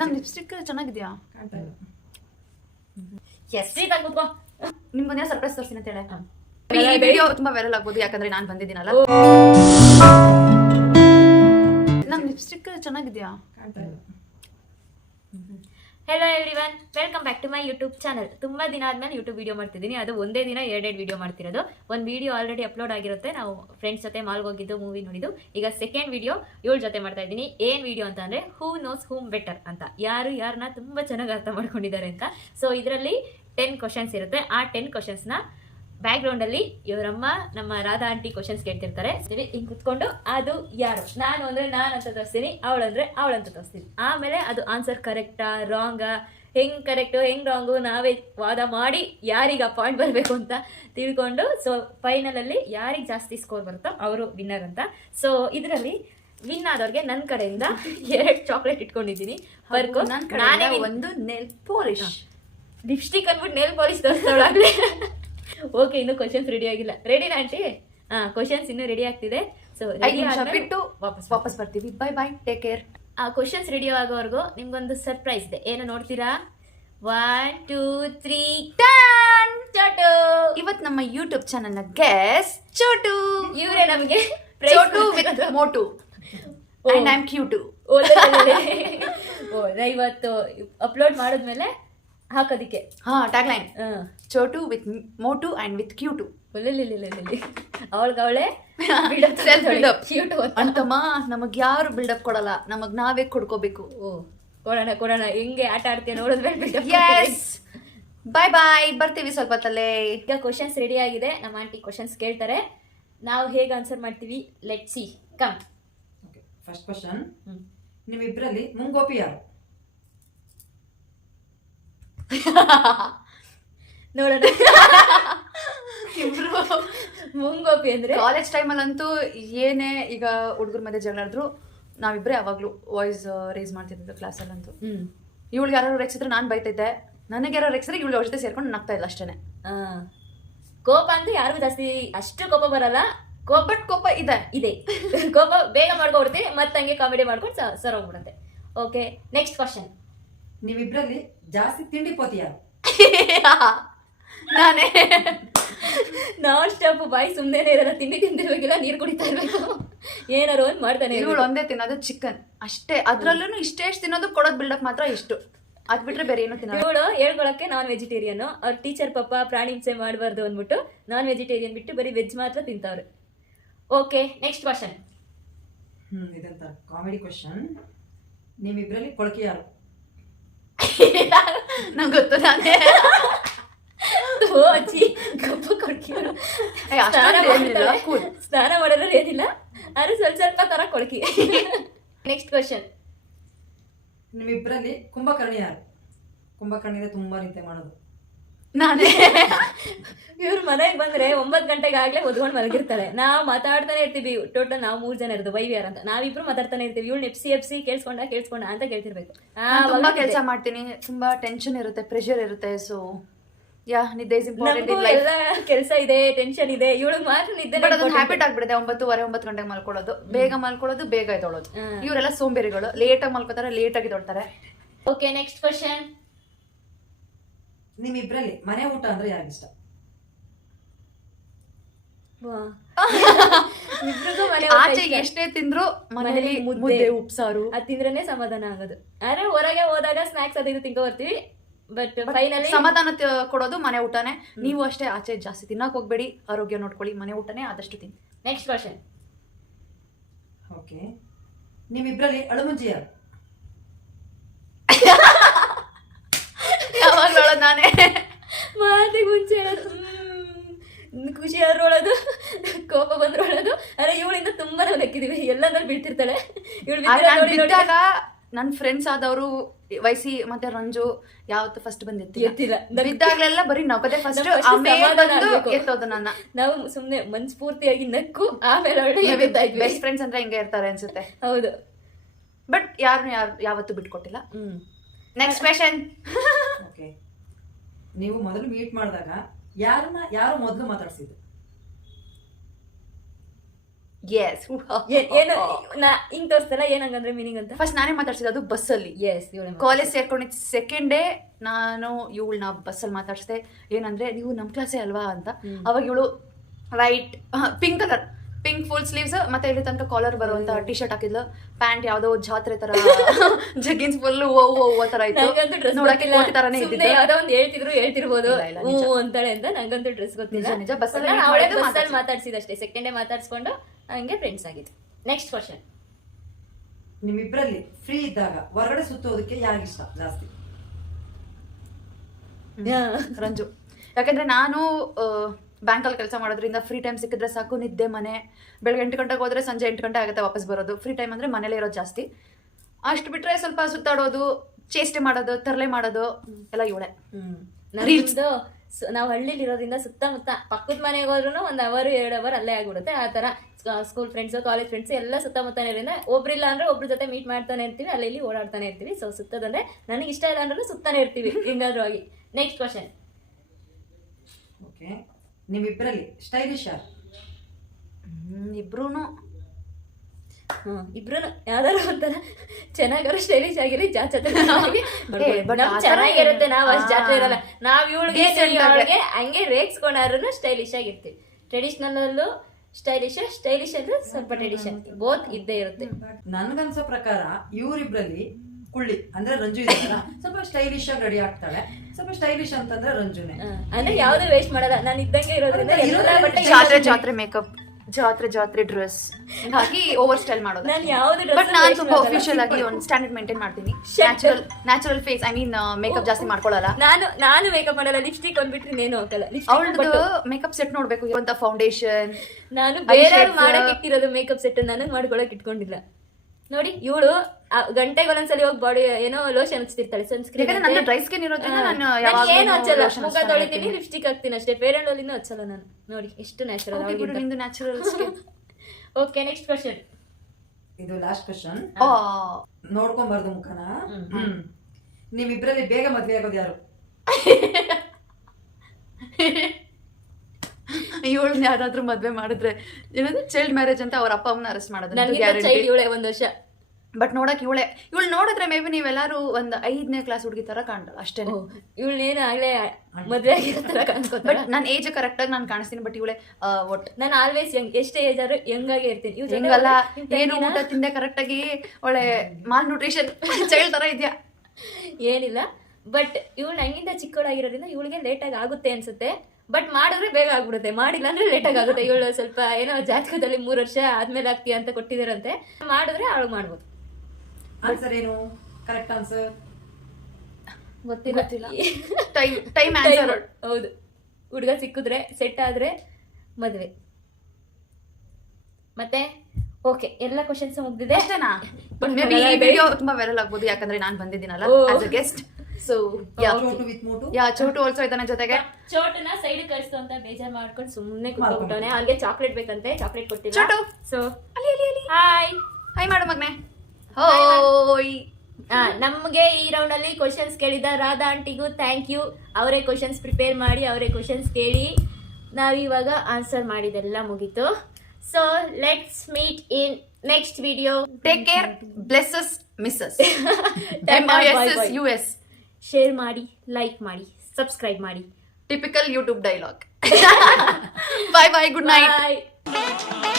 ನಮ್ ಲಿಪ್ಸ್ಟಿಕ್ ಚೆನ್ನಾಗಿದ್ಯಾ? ಕಾಣ್ತಾ ಇಲ್ಲ. ಎಸ್ ಸೀಟ್ ಕೂತ್ಕೋ. ನಿಮ್ಗೊಂದೇ ಸರ್ಪ್ರೈಸ್ ತೋರಿಸ್ತೀನಿ ಅಂತ ಹೇಳಿ. ಈ ವಿಡಿಯೋ ತುಂಬಾ ವೈರಲ್ ಆಗ್ಬೋದು ಯಾಕಂದ್ರೆ ನಾನು ಬಂದಿದ್ದೀನಲ್ಲ. ನಮ್ ಲಿಪ್ಸ್ಟಿಕ್ ಚೆನ್ನಾಗಿದ್ಯಾ? ಕಾಣ್ತಾ ಇಲ್ಲ. Hello everyone, welcome back to my YouTube channel. ತುಂಬಾ ದಿನ ಆದ್ಮೇಲೆ ಯೂಟ್ಯೂಬ್ ವಿಡಿಯೋ ಮಾಡ್ತಿದ್ದೀನಿ. ಅದು ಒಂದೇ ದಿನ ಎರಡೆರಡು ವಿಡಿಯೋ ಮಾಡ್ತಿರೋದು. ಒಂದು ವಿಡಿಯೋ ಆಲ್ರೆಡಿ ಅಪ್ಲೋಡ್ ಆಗಿರುತ್ತೆ, ನಾವು ಫ್ರೆಂಡ್ಸ್ ಜೊತೆ ಮಾಲ್ಗೆ ಹೋಗಿದ್ದು, ಮೂವಿ ನೋಡಿದ್ದು. ಈಗ ಸೆಕೆಂಡ್ ವಿಡಿಯೋ ಇವಳ ಜೊತೆ ಮಾಡ್ತಾ ಇದ್ದೀನಿ. ಏನ್ ವಿಡಿಯೋ ಅಂತ ಅಂದ್ರೆ ಹೂ ನೋಸ್ ಹೂಮ್ ಬೆಟರ್ ಅಂತ, ಯಾರು ಯಾರನ್ನ ತುಂಬಾ ಚೆನ್ನಾಗಿ ಅರ್ಥ ಮಾಡ್ಕೊಂಡಿದ್ದಾರೆ ಅಂತ. ಸೊ ಇದರಲ್ಲಿ 10 ಕ್ವಶನ್ಸ್ ಇರುತ್ತೆ. ಆ 10 ಕ್ವಶನ್ಸ್ನ ಬ್ಯಾಕ್ ಗ್ರೌಂಡ್ ಅಲ್ಲಿ ಇವರಮ್ಮ ನಮ್ಮ ರಾಧಾ ಆಂಟಿ ಕ್ವಶನ್ಸ್ ಕೇಳ್ತಿರ್ತಾರೆ. ಹಿಂಗ್ ಕುತ್ಕೊಂಡು ಅದು ಯಾರು, ನಾನು ಅಂದ್ರೆ ನಾನು ಅಂತ ತೋರಿಸ್ತೀನಿ, ಅವಳಂದ್ರೆ ಅವಳಂತ ತೋರಿಸ್ತೀನಿ. ಆಮೇಲೆ ಅದು ಆನ್ಸರ್ ಕರೆಕ್ಟಾ ರಾಂಗಾ, ಹೆಂಗ್ ಕರೆಕ್ಟು ಹೆಂಗ್ ರಾಂಗು ನಾವೇ ವಾದ ಮಾಡಿ ಯಾರಿಗೆ ಪಾಯಿಂಟ್ ಬರಬೇಕು ಅಂತ ತಿಳ್ಕೊಂಡು, ಸೊ ಫೈನಲ್ ಅಲ್ಲಿ ಯಾರಿಗೆ ಜಾಸ್ತಿ ಸ್ಕೋರ್ ಬರುತ್ತೋ ಅವರು ವಿನ್ನರ್ ಅಂತ. ಸೊ ಇದರಲ್ಲಿ ವಿನ್ ಆದವ್ರಿಗೆ ನನ್ನ ಕಡೆಯಿಂದ 2 ಚಾಕ್ಲೇಟ್ ಇಟ್ಕೊಂಡಿದ್ದೀನಿ. ನಾನೇ ಒಂದು ನೆಲ್ ಪಾಲಿಶ್, ಲಿಪ್ಸ್ಟಿಕ್ ಅಂದ್ಬಿಟ್ಟು ನೆಲ್ ಪಾಲಿಶ್ ತೋರಿಸ್ತಾಳೆ. ಓಕೆ, ಇನ್ನು ಕ್ವಶನ್ಸ್ ರೆಡಿ ಆಗಿಲ್ಲ. ರೆಡಿನಾ ಆಂಟಿ? ಕ್ವಶನ್ಸ್ ಇನ್ನು ರೆಡಿ ಆಗ್ತಿದೆ. ಸೊ ಬಿಟ್ಟು ವಾಪಸ್ ಬರ್ತೀವಿ. Bye bye, take care. ಆ ಕ್ವಶನ್ಸ್ ರೆಡಿ ಆಗೋವರೆಗೂ ನಿಮ್ಗೊಂದು ಸರ್ಪ್ರೈಸ್ ಇದೆ. ಏನು ನೋಡ್ತೀರಾ? 1 2 3 ಚೋಟು. ಇವತ್ ನಮ್ಮ ಯೂಟ್ಯೂಬ್ ಚಾನಲ್ ನ ಗೆಸ್ಟ್ ಚೋಟು. ಇವರೇ ನಮಗೆ Chotu with Motu and I am cute. ಇವತ್ತು ಅಪ್ಲೋಡ್ ಮಾಡಿದ್ಮೇಲೆ ಹಾಕೋದಿಕ್ಕೆ tag line Chotu with Motu and with cute. ಅವಳೇ ಅಂತಮ್ಮ ನಮಗ್ ಯಾರು ಬಿಲ್ಡಪ್ ಕೊಡಲ್ಲ, ನಮಗ್ ನಾವೇ ಕೊಡ್ಕೋಬೇಕು. ಕೊಡೋಣ ಹೆಂಗೆ ಆಟ ಆಡ್ತೀಯ ನೋಡಿದ್ಮೇಲೆ. ಬಾಯ್ ಬಾಯ್, ಬರ್ತೀವಿ ಸ್ವಲ್ಪ ಹೊತ್ತಲ್ಲೇ. ಈಗ ಕ್ವಶನ್ಸ್ ರೆಡಿ ಆಗಿದೆ. ನಮ್ಮ ಆಂಟಿ ಕ್ವಶನ್ಸ್ ಕೇಳ್ತಾರೆ, ನಾವು ಹೇಗೆ ಆನ್ಸರ್ ಮಾಡ್ತೀವಿ. Let see, come. First question, ನಿಮ್ಮಿಬ್ಬರಲ್ಲಿ ಮುಂಗೋಪಿ ಯಾರು? ನೋಡೋಣ. ಇಬ್ರು ಮುಂಗೋಪಿ ಅಂದ್ರೆ ಕಾಲೇಜ್ ಟೈಮಲ್ಲಂತೂ ಏನೇ ಈಗ ಹುಡುಗರ ಮಧ್ಯೆ ಜಗಳಾಡಿದ್ರು ನಾವಿಬ್ರೆ ಯಾವಾಗ್ಲೂ ವಾಯ್ಸ್ ರೇಸ್ ಮಾಡ್ತಿದ್ದೆ ಕ್ಲಾಸಲ್ಲಂತೂ. ಇವಳಿಗೆ ಯಾರು ರೆಕ್ಸಿದ್ರೆ ನಾನು ಬೈತಿದ್ದೆ, ನನಗೆ ಯಾರು ರೆಕ್ಸಿದ್ರೆ ಇವಳು ಅವ್ರ ಜೊತೆ ಸೇರ್ಕೊಂಡು ನಗ್ತಾ ಇಲ್ಲ ಅಷ್ಟೇನೆ. ಕೋಪ ಅಂತ ಯಾರಿಗೂ ಜಾಸ್ತಿ ಅಷ್ಟು ಕೋಪ ಬರಲ್ಲ. ಕೋಪ ಇದೆ ಕೋಪ ಬೇಗ ಮಾಡ್ಕೊಬಿಡ್ತೀನಿ, ಮತ್ತೆ ಹಂಗೆ ಕಾಮಿಡಿ ಮಾಡ್ಕೊಂಡು ಸರ್ ಹೋಗ್ಬಿಡುತ್ತೆ. Okay, next question. ನೀವಿಬ್ರಲ್ಲಿ ಜಾಸ್ತಿ ತಿಂಡಿ ಪೋತಿ ಯಾರು? ನಾನೇ. ನಾನ್ ಸ್ಟಾಪ್ ಬಾಯಿ ಸುಮ್ಮನೆ ಇರಲ್ಲ, ತಿಂಡಿ ತಿಂದಿರ್ಬೇಕಿಲ್ಲ, ನೀರು ಕುಡಿತಾ ಇರ್ಬೇಕು, ಏನಾರು ಒಂದು ಮಾಡ್ತಾನೆ. ಇವಳು ಒಂದೇ ತಿನ್ನೋದು ಚಿಕನ್ ಅಷ್ಟೇ, ಅದ್ರಲ್ಲೂ ಇಷ್ಟೇ ತಿನ್ನೋದು, ಕೊಡೋದು ಬಿಲ್ಡಪ್ ಮಾತ್ರ ಇಷ್ಟು, ಅದ್ ಬಿಟ್ರೆ ಬೇರೆ ಏನು ತಿನ್ನೋದು. ಇವಳು ಹೇಳ್ಕೊಳಕ್ಕೆ ನಾನ್ ವೆಜಿಟೇರಿಯನ್. ಅವ್ರ ಟೀಚರ್ ಪಾಪ ಪ್ರಾಣಿ ಹಿಂಸೆ ಮಾಡಬಾರ್ದು ಅಂದ್ಬಿಟ್ಟು ನಾನ್ ವೆಜಿಟೇರಿಯನ್ ಬಿಟ್ಟು ಬರೀ ವೆಜ್ ಮಾತ್ರ ತಿಂತಾವ್ರೆ. Okay, next question. ಇದಂತ ಕಾಮಿಡಿ ಕ್ವಶನ್. ನಿಮ್ಮಿಬ್ರಲ್ಲಿ ಕೊಳಕೆ ಯಾರು? ನಂಗೆ ಗೊತ್ತು, ನಾನೇ. ಅಜ್ಜಿ ಕಪ್ಪು ಕೊಡ್ಕಿದ್ರು, ಸ್ನಾನ ಮಾಡೋದ್ರೂ ಏನಿಲ್ಲ, ಆದ್ರೆ ಸ್ವಲ್ಪ ತರ ಕೊಡ್ಕಿ. Next question. ನಿಮ್ಮಿಬ್ರಲ್ಲಿ ಕುಂಭಕರ್ಣಿ ಯಾರು? ಕುಂಭಕರ್ಣಿಗೆ ತುಂಬಾ ನಿದ್ದೆ ಮಾಡೋದು. ನಾನೇ. ಇವ್ರ ಮನೆಗೆ ಬಂದ್ರೆ 9 ಗಂಟೆಗೆ ಆಗ್ಲೇ ಒದ್ಕೊಂಡು ಮಲಗಿರ್ತಾಳೆ. ನಾವು ಮಾತಾಡ್ತಾನೆ ಇರ್ತೀವಿ. ಟೋಟಲ್ ನಾವು 3 ಜನ ಇರೋದು, ವೈವಿಯರ್ ಅಂತ. ನಾವಿಬ್ರು ಮಾತಾಡ್ತಾನೆ ಇರ್ತೀವಿ. ಇವಳು ಎಫ್ಸಿ ಕೇಳಿಸ್ಕೊಂಡ ಅಂತ ಕೇಳ್ತಿರ್ಬೇಕು. ತುಂಬಾ ಕೆಲಸ ಮಾಡ್ತೀನಿ, ತುಂಬಾ ಟೆನ್ಷನ್ ಇರುತ್ತೆ, ಪ್ರೆಷರ್ ಇರುತ್ತೆ. ಸೊ ನಿದ್ದೆ ಇಸ್ ಇಂಪಾರ್ಟೆಂಟ್ ಇನ್ ಲೈಫ್. ಎಲ್ಲ ಕೆಲಸ ಇದೆ, ಟೆನ್ಷನ್ ಇದೆ, ಇವಳು ಮಾತ್ರ ನಿದ್ದೆ. ಬಟ್ ಅದೊಂದು ಹ್ಯಾಬಿಟ್ ಆಗ್ಬಿಡಿದೆ. 9 ಗಂಟೆಗೆ ಮಲ್ಕೊಳ್ಳೋದು, ಬೇಗ ಮಲ್ಕೊಳ್ಳೋದು, ಬೇಗ ಎದ್ದೊಳೋದು. ಇವರೆಲ್ಲ ಸೋಂಬೇರಿಗಳು, ಲೇಟ್ ಆಗಿ ಮಲ್ಕೋತಾರೆ, ಲೇಟ್ ಆಗಿ ಎದ್ದೊಳ್ತಾರೆ. Okay, next question. ನಿಮ್ಮಿಬ್ರಲ್ಲಿ ಮನೆ ಊಟ ಅಂದ್ರೆ ಯಾರಿಗಿಷ್ಟ? ಆಚೆ ಎಷ್ಟೇ ತಿಂದ್ರು ಮನೇಲಿ ಮುದ್ದೆ ಉಪ್ಸಾರು ಅದ್ ತಿಂದ್ರೇನೆ ಸಮಾಧಾನ ಆಗೋದು. ಆದ್ರೆ ಹೊರಗೆ ಹೋದಾಗ ಸ್ನಾಕ್ಸ್ ಅದು ಇದು ತಿನ್ಕೊ ಬರ್ತೀವಿ. ಬಟ್ ಫೈನಲಿ ಸಮಾಧಾನ ಕೊಡೋದು ಮನೆ ಊಟನೇ. ನೀವು ಅಷ್ಟೇ ಆಚೆ ಜಾಸ್ತಿ ತಿನ್ನಕ್ ಹೋಗ್ಬೇಡಿ, ಆರೋಗ್ಯ ನೋಡ್ಕೊಳ್ಳಿ, ಮನೆ ಊಟನೇ ಆದಷ್ಟು ತಿನ್ನಿ. Next question. ಓಕೆ, ನಿಮ್ಮಿಬ್ರಲ್ಲಿ ಅಳುಮುಂಜಿ ಯಾರು? ಯಾವಾಗ್ಲೂ ಹೇಳೋದು ನಾನೇ. ಮಾತಿಗೆ ಮುಂಚೆ ಖುಷಿ ಆದ್ರೂ ಹೇಳೋದು, ಕೋಪ ಬಂದ್ರು ಹೇಳೋದು. ಆದ್ರೆ ಇವಳಿಂದ ತುಂಬಾ ನಾವು ಲೆಕ್ಕಿದೀವಿ, ಎಲ್ಲಾದ್ರೂ ಬೀಳ್ತಿರ್ತಾಳೆ ಬಿದ್ದಾಗ. ನನ್ನ ಫ್ರೆಂಡ್ಸ್ ಆದವರು ವಯಸ್ಸಿ ಮತ್ತೆ ರಂಜು ಯಾವತ್ತು ಫಸ್ಟ್ ಬಂದಿರ್ತಿಲ್ಲ, ಬಿದ್ದಾಗ್ಲೆಲ್ಲ ಬರೀ ನಗೋದೆ ಫಸ್ಟ್, ಎತ್ತೋದು ನನ್ನ. ನಾವು ಸುಮ್ನೆ ಮನ್ಸ್ಫೂರ್ತಿಯಾಗಿ ನಕ್ಕು ಆಮೇಲೆ ಬೆಸ್ಟ್ ಫ್ರೆಂಡ್ಸ್ ಅಂದ್ರೆ ಹಿಂಗೆ ಇರ್ತಾರೆ ಅನ್ಸುತ್ತೆ. ಹೌದು, ಬಟ್ ಯಾರು ಯಾವತ್ತು ಬಿಟ್ಕೊಟ್ಟಿಲ್ಲ. Next question. ಓಕೆ, ನೀವು ಮೊದಲು ಮೀಟ್ ಮಾಡಿದಾಗ ಯಾರು ಮೊದಲು ಮಾತಾಡ್ಸಿದ್ದು? ಎಸ್ ಏನು ನಾ ಹಿಂಗ್ ತೋರಿಸ್ತಲ್ಲ ಏನಂಗಂದ್ರೆ ಮೀನಿಂಗ್ ಅಂತ ಫಸ್ಟ್ ನಾನೇ ಮಾತಾಡ್ಸಿದ್ದು ಅದು ಬಸ್ಸಲ್ಲಿ ಎಸ್ ಕಾಲೇಜ್ ಸೇರ್ಕೊಂಡಿದ್ದು ಸೆಕೆಂಡ್ ಡೇ ನಾನು ಇವಳನ್ನ ಬಸ್ಸಲ್ಲಿ ಮಾತಾಡ್ಸಿದೆ ಏನಂದ್ರೆ ನೀವು ನಮ್ಮ ಕ್ಲಾಸೇ ಅಲ್ವಾ ಅಂತ. ಅವಾಗ ಇವಳು white pink colour pink full sleeves ಮತ್ತೆ ಇಲ್ಲಿ ತನಕ ಕಾಲರ್ ಬರುವಂತ ಟಿ ಶರ್ಟ್ ಹಾಕಿದ್ಲು. ಪ್ಯಾಂಟ್ ಯಾವ್ದೋ ಜಾತ್ರೆ ತರ ಜಗ್ಗಿನ್ಸ್ ಫುಲ್ ಓ ತರ ಇತ್ತು, ನೋಡಕ್ಕೆ ಕೋತಿ ತರಾನೇ ಇದ್ದಿದ್ದು. ಯಾವ್ದೋ ಒಂದು ಹೇಳ್ತಿರ್ಬೋದು ಇಲ್ಲ, ನಿಜ. ಅಂತಾಳೆ ಅಂತ ನಂಗಂತೂ ಡ್ರೆಸ್ ಗೊತ್ತಿಲ್ಲ. ನಿಜ, ಬಸ್ಸಲ್ಲಿ ನಾನು ಅವಳೇ ಬಸ್ಸಲ್ಲಿ ಮಾತಾಡ್ಸಿದಷ್ಟೇ, ಸೆಕೆಂಡ್ ಡೇ ಮಾತಾಡ್ಸ್ಕೊಂಡು ಹಂಗೆ ಫ್ರೆಂಡ್ಸ್ ಆಗಿತ್ತು. ನೆಕ್ಸ್ಟ್ ಕ್ವಶನ್, ನಿಮ್ಮಿಬ್ರಲ್ಲಿ ಫ್ರೀ ಇದ್ದಾಗ ಹೊರಗಡೆ ಸುತ್ತೋದಕ್ಕೆ ಯಾರಿಗಿಷ್ಟ ಜಾಸ್ತಿ? ರಂಜು. ಯಾಕಂದ್ರೆ ನಾನು ಬ್ಯಾಂಕಲ್ಲಿ ಕೆಲಸ ಮಾಡೋದ್ರಿಂದ ಫ್ರೀ ಟೈಮ್ ಸಿಕ್ಕಿದ್ರೆ ಸಾಕು, ನಿದ್ದೆ ಮನೆ. ಬೆಳಗ್ಗೆ 8 ಗಂಟೆಗೆ ಹೋದ್ರೆ ಸಂಜೆ 8 ಗಂಟೆ ಆಗುತ್ತೆ ವಾಪಸ್ ಬರೋದು. ಫ್ರೀ ಟೈಮ್ ಅಂದ್ರೆ ಮನೇಲೇ ಇರೋದು ಜಾಸ್ತಿ. ಅಷ್ಟು ಬಿಟ್ರೆ ಸ್ವಲ್ಪ ಸುತ್ತಾಡೋದು, ಚೇಷ್ಟೆ ಮಾಡೋದು, ತರಲೆ ಮಾಡೋದು ಎಲ್ಲ ಇವಳೆ. ನಮ್ದು ನಾವು ಹಳ್ಳಿಲಿ ಇರೋದ್ರಿಂದ ಸುತ್ತಮುತ್ತ ಪಕ್ಕದ ಮನೆಗೆ ಹೋದ್ರೂ 1 ಅವರ್ 2 ಅವರ್ ಅಲ್ಲೇ ಆಗ್ಬಿಡುತ್ತೆ. ಆ ತರ ಸ್ಕೂಲ್ ಫ್ರೆಂಡ್ಸ್, ಕಾಲೇಜ್ ಫ್ರೆಂಡ್ಸ್ ಎಲ್ಲ ಸುತ್ತಮುತ್ತನೇ ಇರೋದ್ರಿಂದ ಒಬ್ರಿಲ್ಲ ಅಂದ್ರೆ ಒಬ್ರ ಜೊತೆ ಮೀಟ್ ಮಾಡ್ತಾನೆ ಇರ್ತೀವಿ, ಅಲ್ಲಿ ಇಲ್ಲಿ ಓಡಾಡ್ತಾನೆ ಇರ್ತೀವಿ. ಸೊ ಸುತ್ತದಂದ್ರೆ ನನಗೆ ಇಷ್ಟ ಇಲ್ಲ ಅಂದ್ರೆ ಸುತ್ತಾನೆ ಇರ್ತೀವಿ ಹಿಂಗಾದ್ರೂ ಆಗಿ. ನೆಕ್ಸ್ಟ್ ಕ್ವಶನ್, ಓಕೆ, ನಿಮ್ಮಿಬ್ರಲ್ಲಿ ಸ್ಟೈಲಿಶ್ ಯಾರು? ಇಬ್ರು ಇಬ್ರು ಯಾವ್ದಾರು ಒಂಥರ ಚೆನ್ನಾಗಾರು ಸ್ಟೈಲಿಶ್ ಆಗಿರಿ, ಜಾತ್ರೆ but ಆ ಥರ ಚೆನ್ನಾಗಿರುತ್ತೆ. ನಾವು ಅಷ್ಟು ಜಾತ್ರೆ ಇರಲ್ಲ, ನಾವ್ ಇವಳಿಗೆ Decent ಆಗಿ. ಹಂಗೆ ರೇಗ್ಸ್ಕೊಂಡಾರು ಸ್ಟೈಲಿಶ್ ಆಗಿರ್ತೀವಿ. ಟ್ರೆಡಿಷನಲ್ ಅಲ್ಲೂ ಸ್ಟೈಲಿಶ್ ಅಂದ್ರೆ ಸ್ವಲ್ಪ ಟ್ರೆಡಿಷನ್ ಬೋತ್ ಇದ್ದೇ ಇರುತ್ತೆ. ನನ್ಗನ್ಸೋ ಪ್ರಕಾರ ಇವರಿಬ್ರಲ್ಲಿ ಕುಳ್ಳಿ ಅಂದ್ರೆ ರಂಜು ಇದೆಯಲ್ಲ, ಸ್ವಲ್ಪ ಸ್ಟೈಲಿಶ್ ಆಗಿ ರೆಡಿ ಆಗ್ತಾಳೆ. ಸ್ವಲ್ಪ ಸ್ಟೈಲಿಶ್ ಅಂತಂದ್ರೆ ರಂಜುನೇ. ಅಂದ್ರೆ ಯಾವ್ದು ವೇಸ್ಟ್ ಮಾಡಲ್ಲ, ನಾನು ಇದ್ದಂಗೆ ಇರೋದ್ರಿಂದ ಎಲ್ಲ ಬಟ್ಟೆ ಜಾತ್ರೆ ಮೇಕಪ್, ಜಾತ್ರೆ ಡ್ರೆಸ್ ಹಾಕಿ ಓವರ್ ಸ್ಟೈಲ್ ಮಾಡೋದು. ನಾನು ಯಾವ್ದು ಬಟ್ ನಾನು ತುಂಬಾ ಅಫಿಷಿಯಲ್ ಆಗಿ ಒಂದು ಸ್ಟ್ಯಾಂಡರ್ಡ್ ಮೇಂಟೈನ್ ಮಾಡ್ತೀನಿ. Natural face, I mean makeup ಜಾಸ್ತಿ ಮಾಡ್ಕೊಳ್ಳಲ್ಲ. ನಾನು ಮೇಕಪ್ ಮಾಡಲ್ಲ, ಲಿಪ್ಸ್ಟಿಕ್ ಒಂದ್ಬಿಟ್ರೆ ನೇನು ಹಾಕಲ್ಲ. ಅವಳದು ಮೇಕಪ್ ಸೆಟ್ ನೋಡ್ಬೇಕು, ಅಂತ ಫೌಂಡೇಶನ್. ನಾನು ಬೇರೆ ಮಾಡಕ್ ಇಟ್ಟಿರೋದು ಮೇಕಪ್ ಸೆಟ್ ನನಗ್ ಮಾಡ್ಕೊಳಕ್ ಇಟ್ಕೊಂಡಿಲ್ಲ. ನೋಡಿ ಇವಳು ಗಂಟೆಗೆ ಒಂದೊಂದ್ಸಲಿ ಹೋಗಿ ಬಾಡಿ ಏನೋ ಲೋಷನ್ ಹಚ್ತಿರ್ತಾಳೆ, ಸನ್ಸ್ಕ್ರೀನ್. ನನ್ನ ಡ್ರೈ ಸ್ಕಿನ್ ಇರೋದ್ರಿಂದ ನಾನು ಏನು ಹಚ್ಚಲ್ಲ, ಮುಖ ತೊಳಿತೀನಿ, ಲಿಪ್ಸ್ಟಿಕ್ ಹಾಕ್ತೀನಿ ಅಷ್ಟೇ. ಫೇರ್ ಅಂಡ್ ಲವ್ಲಿನೂ ಹಚ್ಚಲ್ಲ ನಾನು. ನೋಡಿ ಎಷ್ಟು ನ್ಯಾಚುರಲ್. ನಿಂದು natural skin. Okay, next question. ಇದು ಲಾಸ್ಟ್ ಕ್ವಶನ್. ನೋಡ್ಕೊಂಬಾರ್ದು ಮುಖನ. ನಿಮ್ಮಿಬ್ರಲ್ಲಿ ಬೇಗ ಮದ್ವೆ ಆಗೋದು ಯಾರು? ಇವಳನ್ನ ಯಾರಾದ್ರೂ ಮದ್ವೆ ಮಾಡಿದ್ರೆ ಏನಂದ್ರೆ ಚೈಲ್ಡ್ ಮ್ಯಾರೇಜ್ ಅಂತ ಅವ್ರ ಅಪ್ಪ ಅಮ್ಮನ ಅರೆಸ್ಟ್ ಮಾಡೋದು. ಚೈಲ್ಡ್ ಇವಳೆ 1 ವರ್ಷ. ಬಟ್ ನೋಡಕ್ ಇವಳು ನೋಡಿದ್ರೆ ಮೇ ಬಿ ನೀವೆಲ್ಲಾರು ಒಂದು 5ನೇ ಕ್ಲಾಸ್ ಹುಡುಗಿ ತರ ಕಾಣಲ್ಲ ಅಷ್ಟೇ. ಇವಳೇನು ಆಗ್ಲೇ ಮದ್ವೆ ಆಗಿರೋ ತರ ಕಾಣ್ಕೋತಾರೆ. ಬಟ್ ನಾನು ಏಜ್ ಕರೆಕ್ಟ್ ಆಗಿ ನಾನು ಕಾಣಿಸ್ತೀನಿ. ಬಟ್ ಇವಳೆ ಒಟ್ಟು ನಾನು ಆಲ್ವೇಸ್ ಯಂಗ್, ಎಷ್ಟೇ ಏಜ್ ಆದ್ರೂ ಯಂಗ್ ಆಗೇ ಇರ್ತೀನಿ. ಹೆಂಗಲ್ಲ, ಏನು ಊಟ ತಿಂದೆ ಕರೆಕ್ಟ್ ಆಗಿ ಒಳ್ಳೆ ಮಾಲ್ ನ್ಯೂಟ್ರಿಷನ್ ಚೈಲ್ಡ್ ತರ ಇದೆಯಾ? ಏನಿಲ್ಲ, ಬಟ್ ಇವಳು ನಂಗಿಂತ ಚಿಕ್ಕವಳಾಗಿರೋದ್ರಿಂದ ಇವಳಿಗೆ ಲೇಟಾಗಿ ಆಗುತ್ತೆ ಅನ್ಸುತ್ತೆ. ಬಟ್ ಮಾಡಿದ್ರೆ ಬೇಗ ಆಗ್ಬಿಡುತ್ತೆ, ಮಾಡಿಲ್ಲ ಅಂದ್ರೆ ಲೇಟಾಗಿ ಆಗುತ್ತೆ. ಇವಳು ಸ್ವಲ್ಪ ಏನೋ ಜಾತಕದಲ್ಲಿ 3 ವರ್ಷ ಆದ್ಮೇಲೆ ಆಗ್ತೀಯ ಅಂತ ಕೊಟ್ಟಿದಾರಂತೆ, ಮಾಡಿದ್ರೆ ಅವಳು ಮಾಡ್ಬೋದು. ಆನ್ಸರ್ ಏನು? ಕರೆಕ್ಟ್ ಆನ್ಸರ್ ಗೊತ್ತಿಲ್ಲ. Time answer. ಹೌದು, ಹುಡುಗ ಸಿಕ್ಕಿದ್ರೆ ಸೆಟ್ ಆದ್ರೆ ಮದ್ವೆ. ಮತ್ತೆ ಓಕೆ, ಎಲ್ಲ ಕ್ವಶನ್ಸ್ ಮುಗ್ದಿದೆ ಅಷ್ಟೇನಾ? ಮೇ ಬಿ ಈ ವಿಡಿಯೋ ತುಂಬಾ ವೈರಲ್ ಆಗ್ಬೋದು, ಯಾಕಂದ್ರೆ ನಾನು ಬಂದಿದ್ದೀನಲ್ಲ as a guest. So Chotu also ಇದ್ದಾನೆ ಜೊತೆಗೆ. ಚೋಟನ ಸೈಡ್ ಕಳಿಸ್ತು ಅಂತ ಬೇಜಾರ್ ಮಾಡ್ಕೊಂಡು ಸುಮ್ಮನೆ ಕೂತ್ಕೊಂಡವನೆ. ಅವ್ರಿಗೆ ಚಾಕ್ಲೇಟ್ ಬೇಕಂತೆ, ಚಾಕ್ಲೇಟ್ ಕೊಟ್ಟಿಲ್ಲ. ಚೋಟು ಸೊ ಹಾಯ್ ಮಾಡು ಮಗ್ನೆ. ಹೋಯ್. ನಮ್ಗೆ ಈ ರೌಂಡ್ ಅಲ್ಲಿ ಕ್ವಶನ್ಸ್ ಕೇಳಿದ ರಾಧಾ ಆಂಟಿಗೂ ಥ್ಯಾಂಕ್ ಯು. ಅವರೇ ಕ್ವಶನ್ಸ್ ಪ್ರಿಪೇರ್ ಮಾಡಿ ಅವರೇ ಕ್ವಶನ್ಸ್ ಕೇಳಿ ನಾವಿವಾಗ ಆನ್ಸರ್ ಮಾಡಿದೆಲ್ಲ ಮುಗೀತು. So let's meet in next video. Take care, blesses missus. MISSUS. Share ಮಾಡಿ, ಲೈಕ್ ಮಾಡಿ, ಸಬ್ಸ್ಕ್ರೈಬ್ ಮಾಡಿ. Typical YouTube dialogue. Bye bye, good night. Bye.